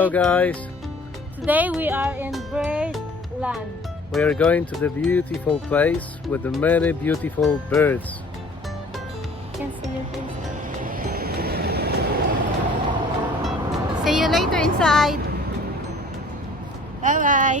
Hello guys. Today we are in Birdland. We are going to the beautiful place with the many beautiful birds. You can see your face. See you later inside. Bye bye.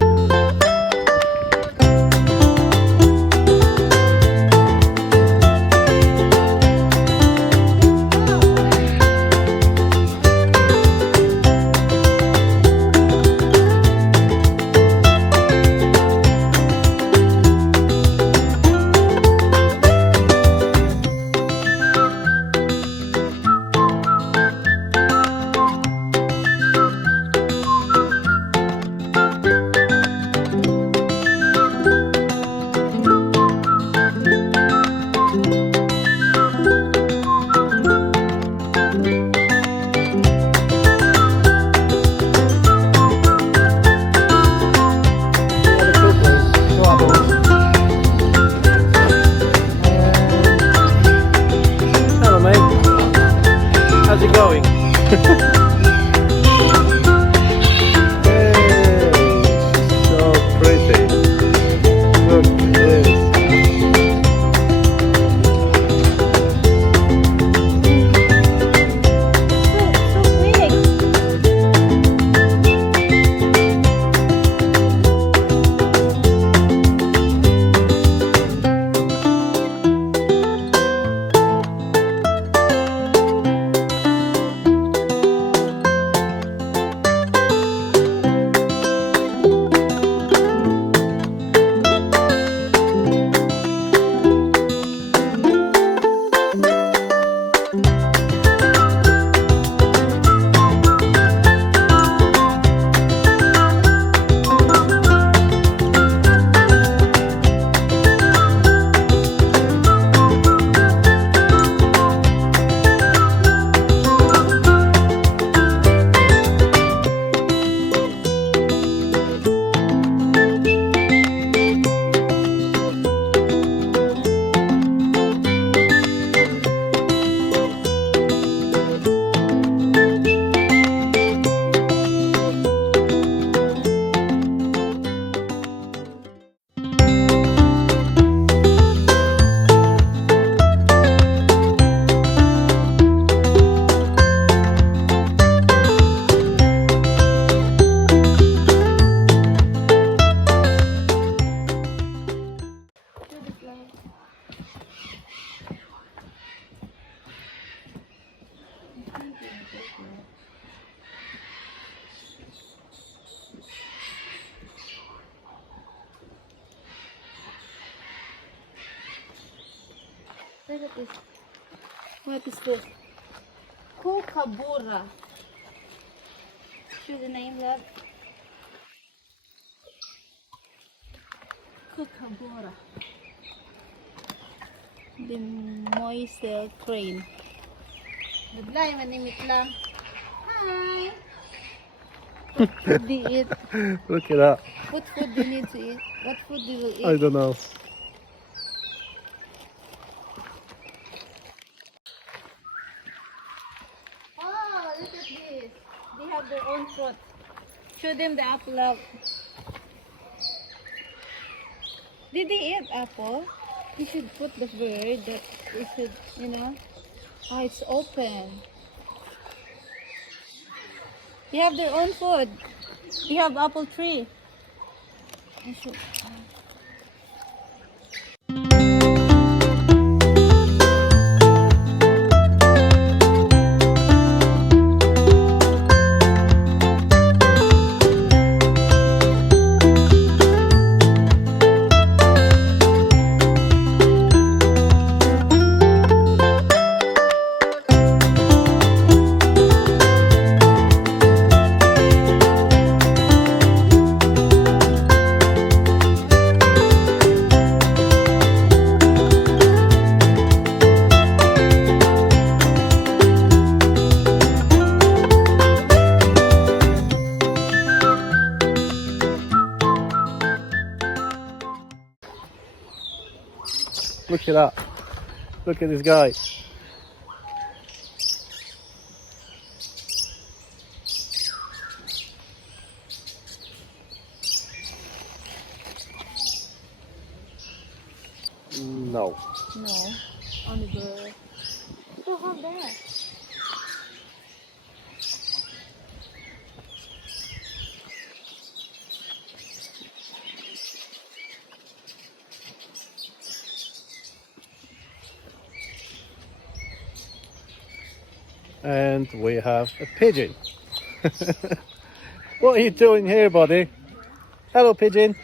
How's it going? Hey, so pretty. Look at this. So big. Look at this. What is this? Kookaburra. Show the name, love. Kookaburra. The moisel crane. Naglay, manimik lang. Hi! What food do you eat? Look at that. What food do you need to eat? What food do you eat? I don't know. Oh, look at this. They have their own fruit. Show them the apple. Love. Did they eat apple? You should put the bird that you should, you know. Oh, it's open. They have their own food. They have apple tree. You should. Look at that. Look at this guy. No. No. Only bird. Oh, how there? And we have a pigeon. What are you doing here, buddy? Hello, pigeon.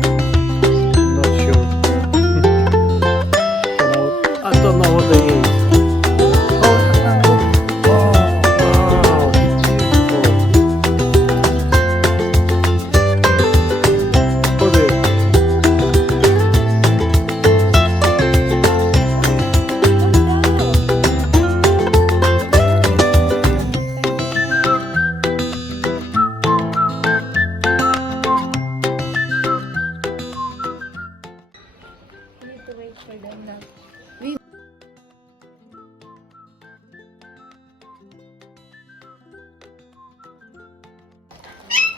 Not sure. I don't know what they eat. Oh, wow, beautiful. Buddy. We need to wait for them now.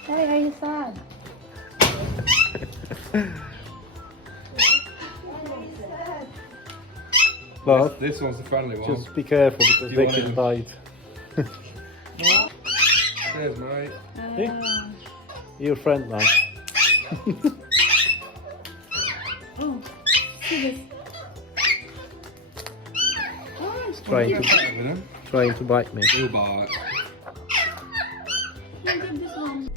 Why are you sad? But This one's the friendly one. just be careful because Do they you can want bite. Cheers, mate. You're a friend now. Oh, see this. He's trying to bite me. He'll bite. Give this one.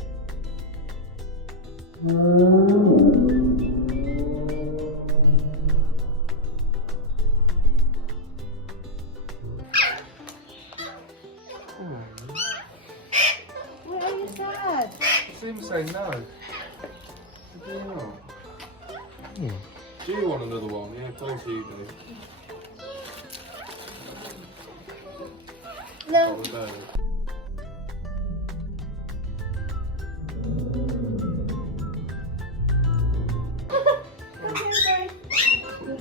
Why are you sad? Seems to say no. Do you not? Do you want another one? Yeah, of course you do. No. Oh, no.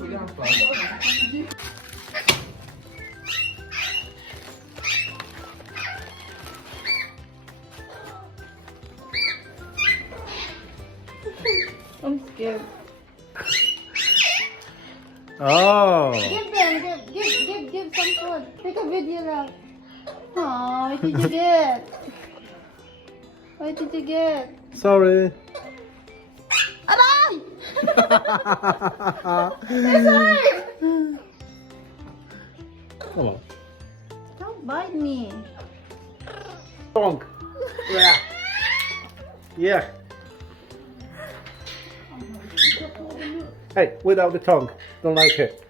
We have fun. I'm scared. Oh, Give them, give some food. Take a video lang. Aw, what did you get? What did you get? sorry. Aray! I'm sorry! Come on. Don't bite me. Tongue. Yeah. Yeah. Hey, without the tongue. Don't like it.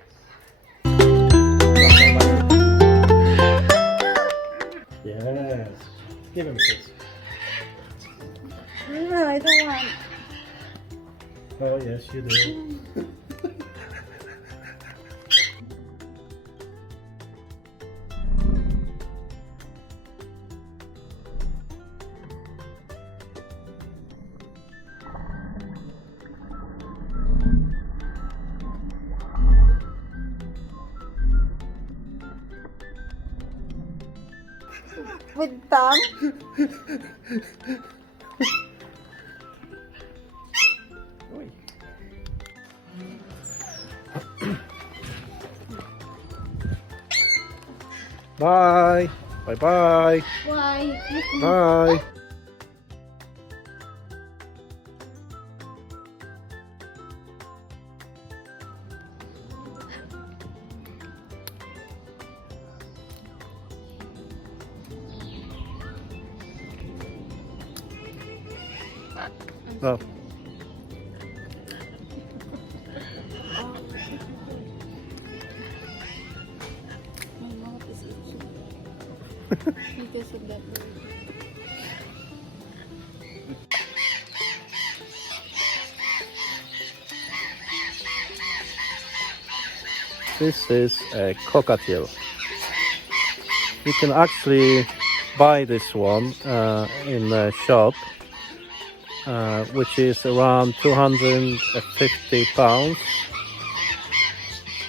Yes. Give him a kiss. No, I don't want. Oh, yes, you do. With tongue? Bye. Bye-bye. Why? Bye. No. My mouth is itchy. Because of that bird. This is a cockatiel. You can actually buy this one in the shop, which is around £250,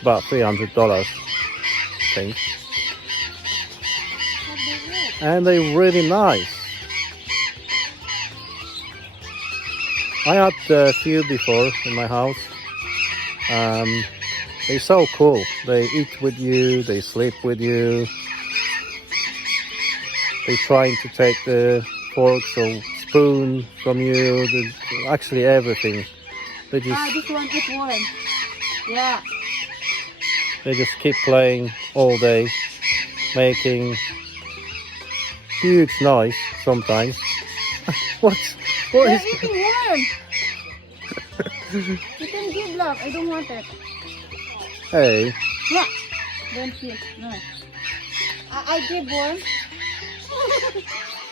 about $300, I think. And they're really nice. I had a few before in my house. They're so cool. They eat with you, they sleep with you. They're trying to take the forks or spoon from you. Actually everything. They just this one is warm. Yeah. they just keep playing all day, making huge noise sometimes. What They're is eating worm. You can give love. I don't want it. Hey, Yeah. Don't give. No. I give worm.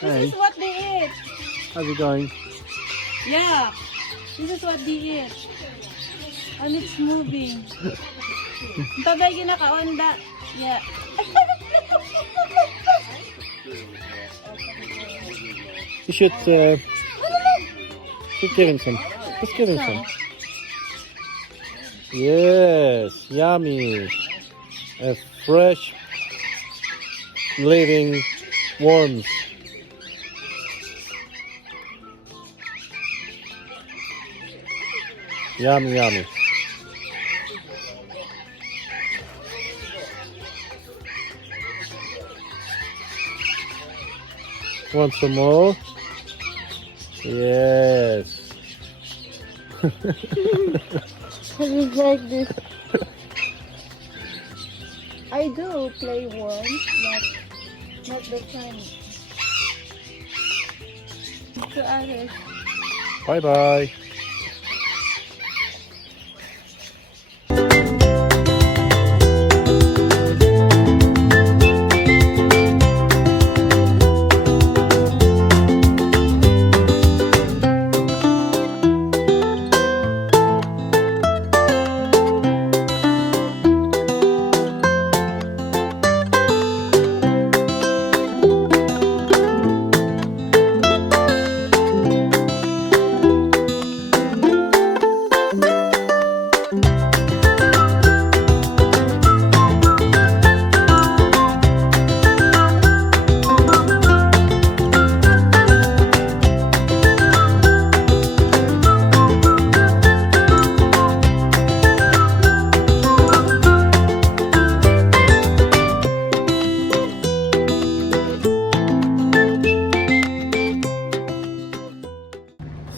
This Hey. is what they eat. how's it going? Yeah. This is what they eat. And it's moving. Tabay ginakaon that. Yeah. You should give him some. Just give him some. Yes, yummy. A fresh living worms. Yummy, yummy. Want some more? Yes. It's like this. I do play worms, not the Chinese. To others. Bye bye.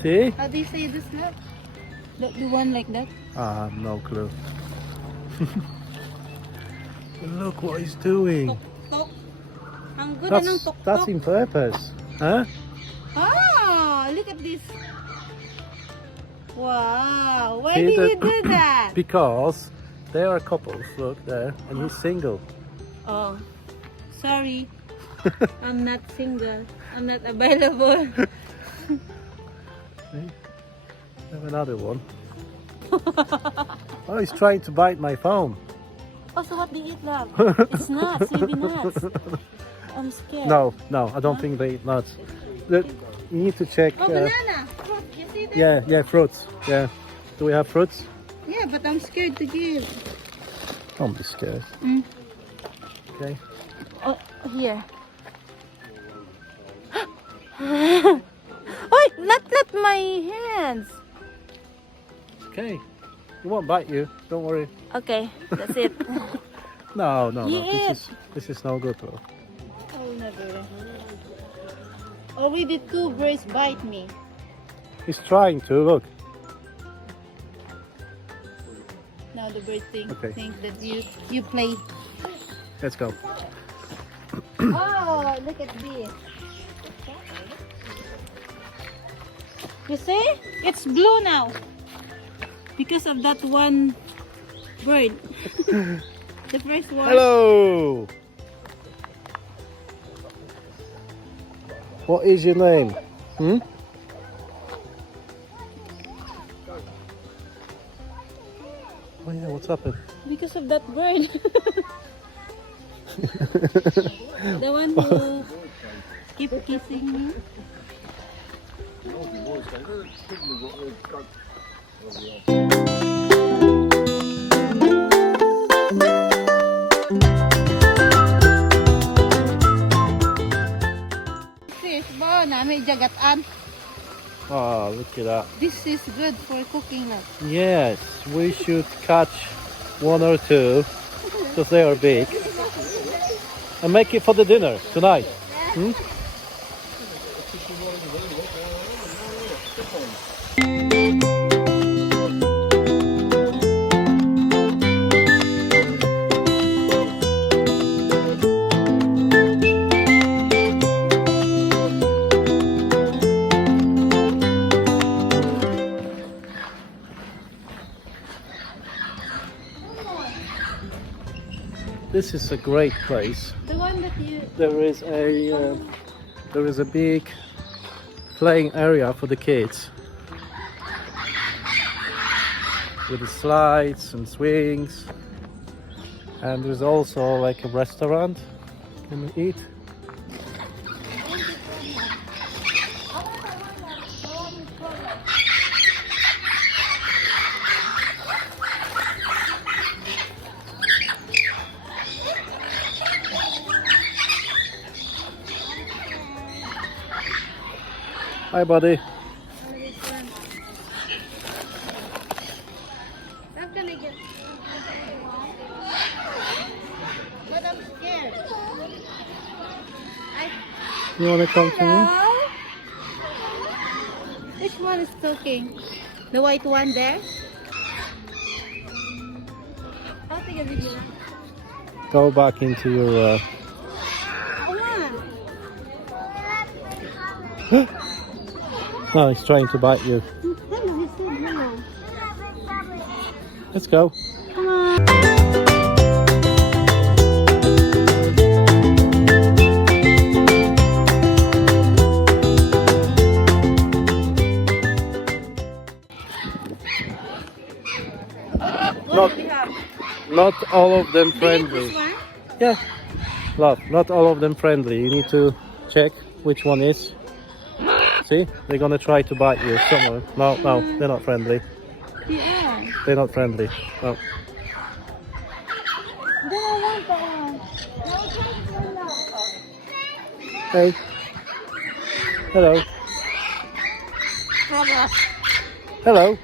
See? How do you say this now? The one like that? I have no clue. Look what he's doing. Tok. Ang ganda ng tok. That's in purpose. Huh? Ah, look at this. Wow. Why See did the- you do that? Because they are couples, look there, and he's single. Oh, sorry. I'm not single. I'm not available. See? Have another one. Oh, he's trying to bite my phone. Oh, so what they eat, love? It's nuts, maybe nuts. I'm scared. No, I don't think they eat nuts. You need to check. Oh, banana. Fruit. You see that? Yeah, fruits. Yeah. Do we have fruits? Yeah, but I'm scared to give. Don't be scared. Mm. Okay. Oh, here. Oh, not my hands. Okay. He won't bite you. Don't worry. Okay, that's it. No. He This is no good, bro. Oh, never. Already 2 birds bite me. He's trying to look. Now the bird think Okay. that you play. Let's go. Oh, look at this. You see? It's blue now. Because of that one bird. The first one. Hello. What is your name? Hmm? Oh yeah, what's happened? Because of that bird. The one who Keep kissing me. Fish ba? Nami jagatan. Oh, look at that. This is good for cooking now. Yes, we should catch one or two because they are big and make it for the dinner tonight. Hmm? This is a great place. The one that you... There is a big playing area for the kids with the slides and swings, and there's also like a restaurant. Can we eat? Hi, buddy. I'm gonna get... But I'm scared. You want to come to me? Hello? Which one is talking? The white one there? I'll take a video. Go back into your... No, he's trying to bite you. Hello, he said hello. Let's go. Come on. What do we have? Not all of them Do you eat friendly. this one? Yeah, love. Not all of them friendly. You need to check which one is. See, they're gonna try to bite you somewhere. No, no, they're not friendly. Yeah. They're not friendly. No. Then I want that one. Hey. Hello. Hello.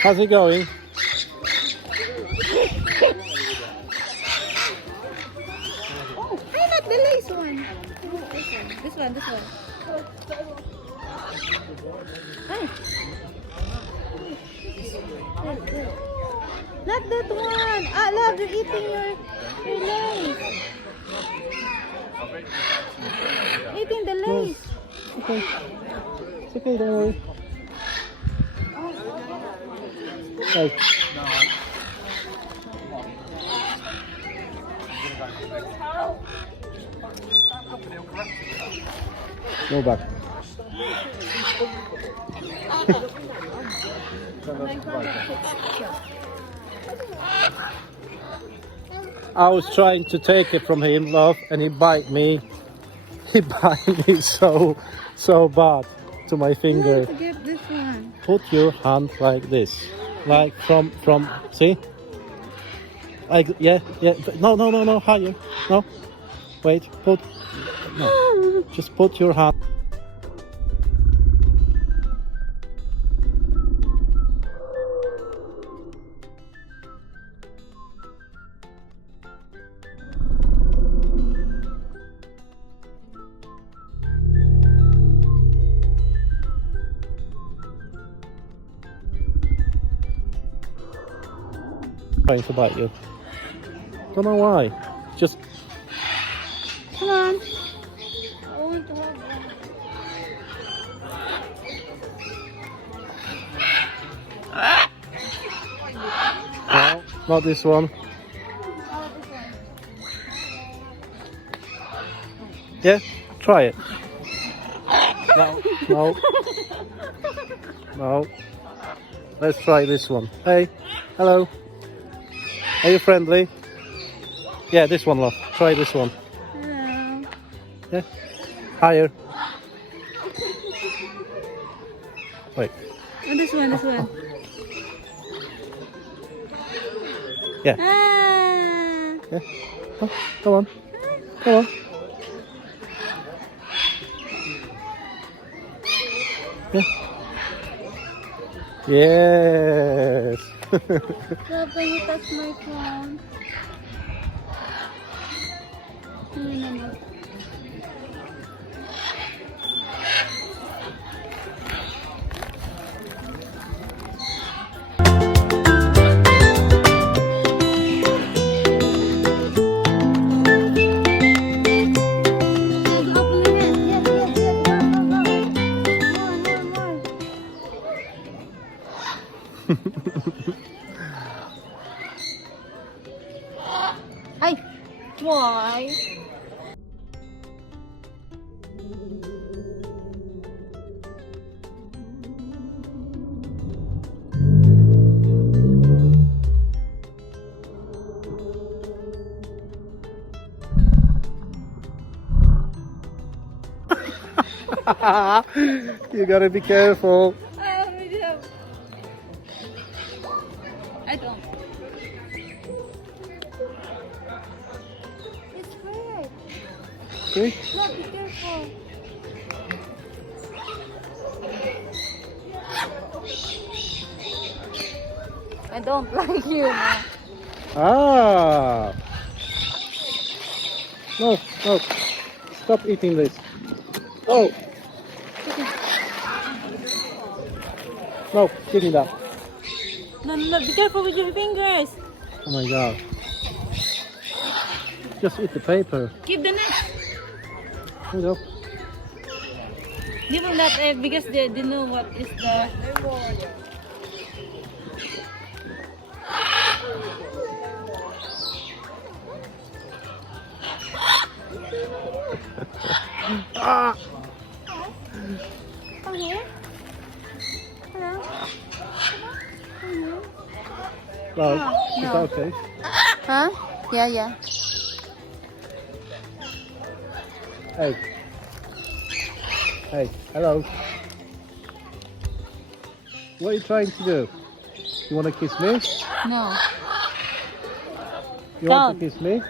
How's it going? Oh, I like the lace one. This one. Ay. Not that one. Ah, love, you're eating your lace. Eating the lace. Okay. It's okay, don't worry. Hey. Go back. I was trying to take it from him, love, and he bite me. He bite me so bad to my finger. Get this one. Put your hand like this, like from. See? Like yeah. No, higher. No, wait. No. Just put your hand. Trying to bite you. Don't know why. Just Come on. I want to have one. no, not this one. Yeah, try it. No. Let's try this one. Hey, hello. Are you friendly? Yeah, this one, love. Try this one. Yeah. Higher. Wait. Oh, this one, this one. Yeah. Ah. Yeah. Oh, come on. Come on. Yeah. Yes. Stop when you touch my phone. Ay! Why? You gotta be careful. I don't. It's red. See? No, be careful. I don't like you now. Ah. No, no. Stop eating this. Oh. No, give me that. No, no, no, be careful with your fingers. Oh my god. Just eat the paper. Keep the net. Here you go. Give them that because they know what is the... Ah. Come here. Hello. No, No. is that okay? Huh? Yeah, yeah. Hey. Hey, hello. What are you trying to do? You want to kiss me? No. You want to Don't. kiss me?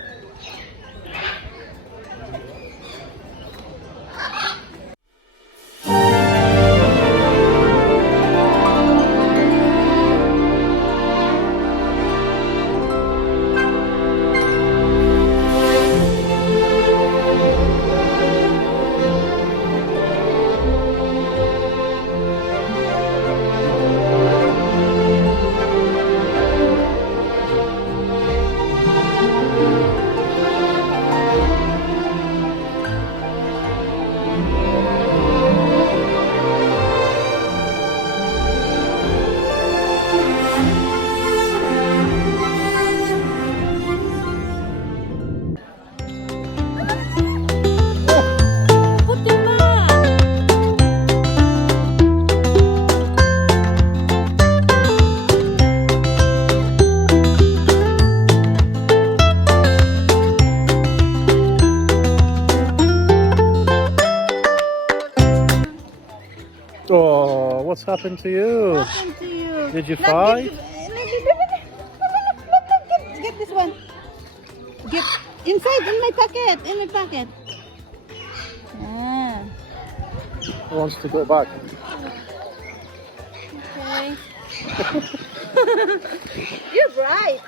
Put your back. Oh, what's happened to you? What happened to you? Did you Look, fight? Get this one. Get inside in my pocket. In my pocket. Ah. He wants to go back. Okay. You're bright.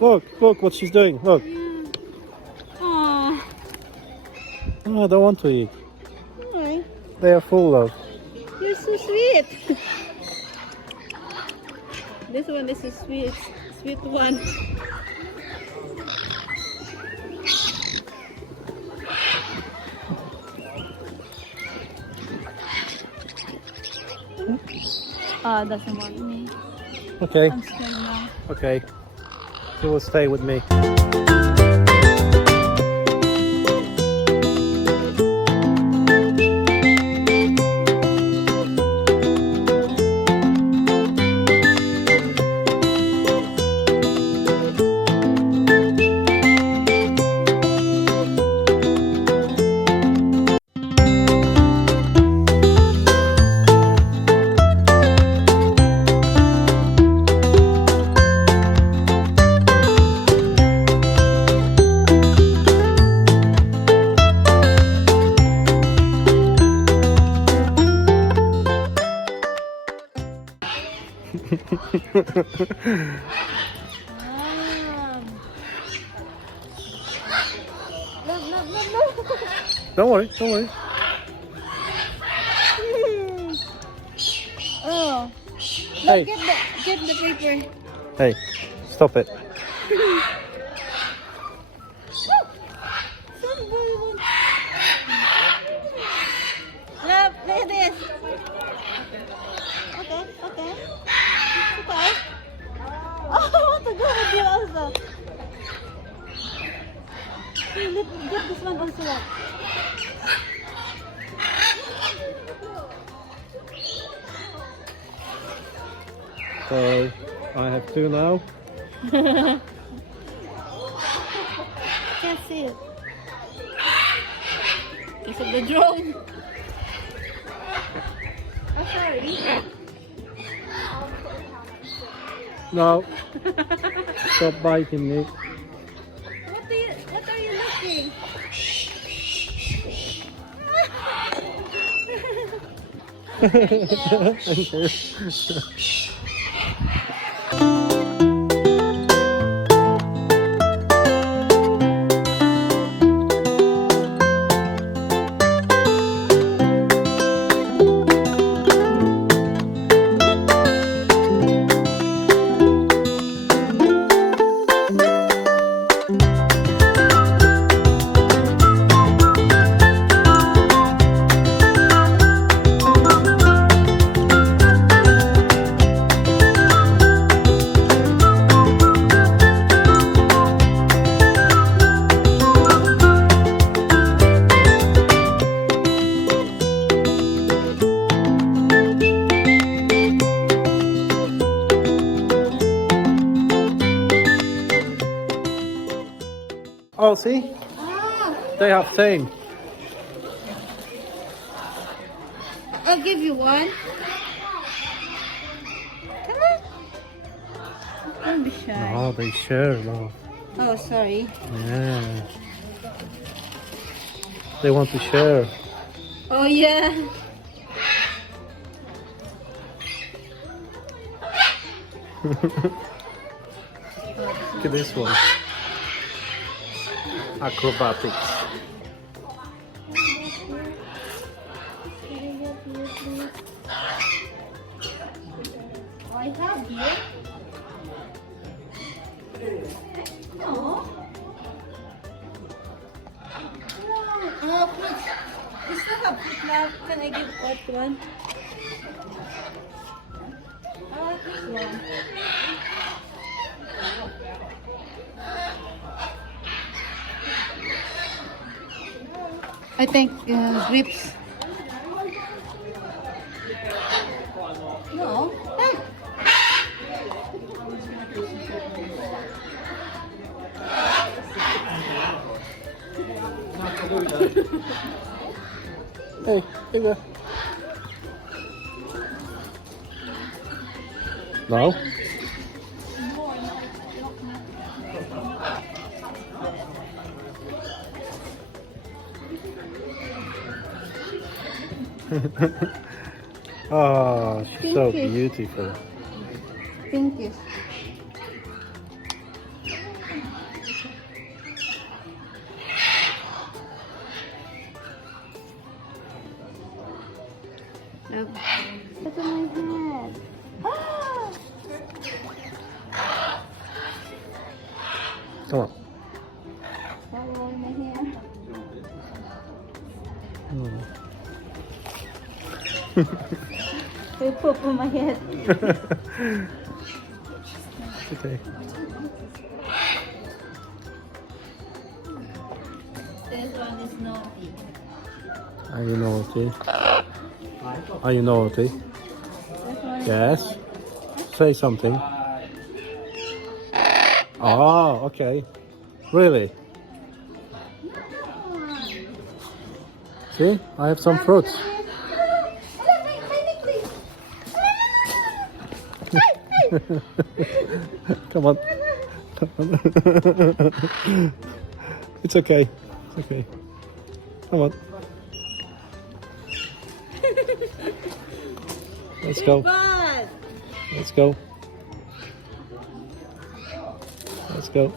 Look what she's doing. Look. Aww. Oh, I don't want to eat. Why? They are full of. You're so sweet. This one is a sweet one. Doesn't want me. Okay. I'm scared now. Okay. You will stay with me. No. Don't worry, don't worry. Oh. Hey. Get the paper. Hey, stop it. Somebody wants. Look at this. Okay. It's okay. Oh, I want to go with you also. Get this one also. So I have two now. Can't see it. Because of the drone. Oh, sorry. No. Stop biting me. What are you looking? Thank you. Oh, see? They have same. I'll give you one. Come on. Don't be shy. Oh, they share, love. Oh, sorry. Yeah. They want to share. Oh, yeah. Look at this one. Acrobatics. I have here. No. Oh, please. You still have fruit left. Can I give what one? I like this one. I think grips. No. Hey. Hey, here you go. No? Oh, she's so Pinkish. beautiful. Pinkish. Look. Look at my head. Come on. Oh, my hair. They poop on my head. Okay. This one is naughty. Are you naughty? Are you naughty? This one Yes. Say something. Oh, okay. Really? See, I have some fruits. Come on. Come on. It's okay. It's okay. Come on. Let's go. Let's go. Let's go.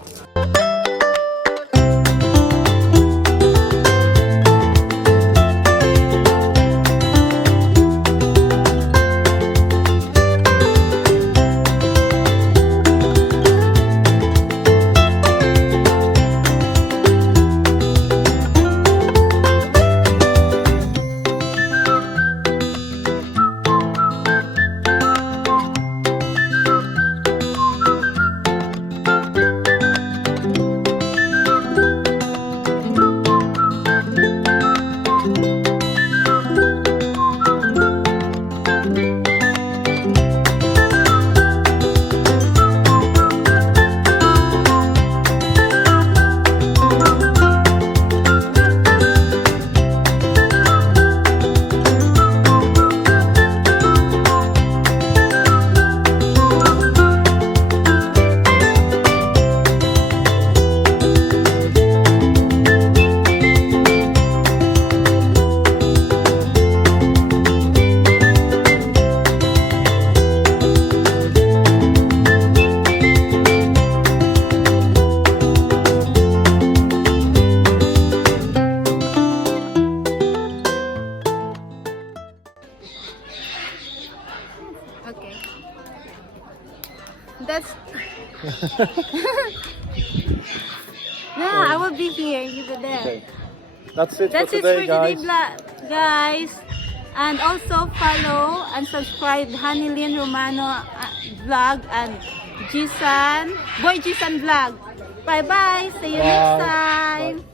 Okay. That's. I will be here. You be there. Okay. That's it That's for it today, for guys. today, guys. And also follow and subscribe Hanilyn Romano vlog and Jisan Boy Jisan vlog. Bye bye. See you next Bye. time. Bye.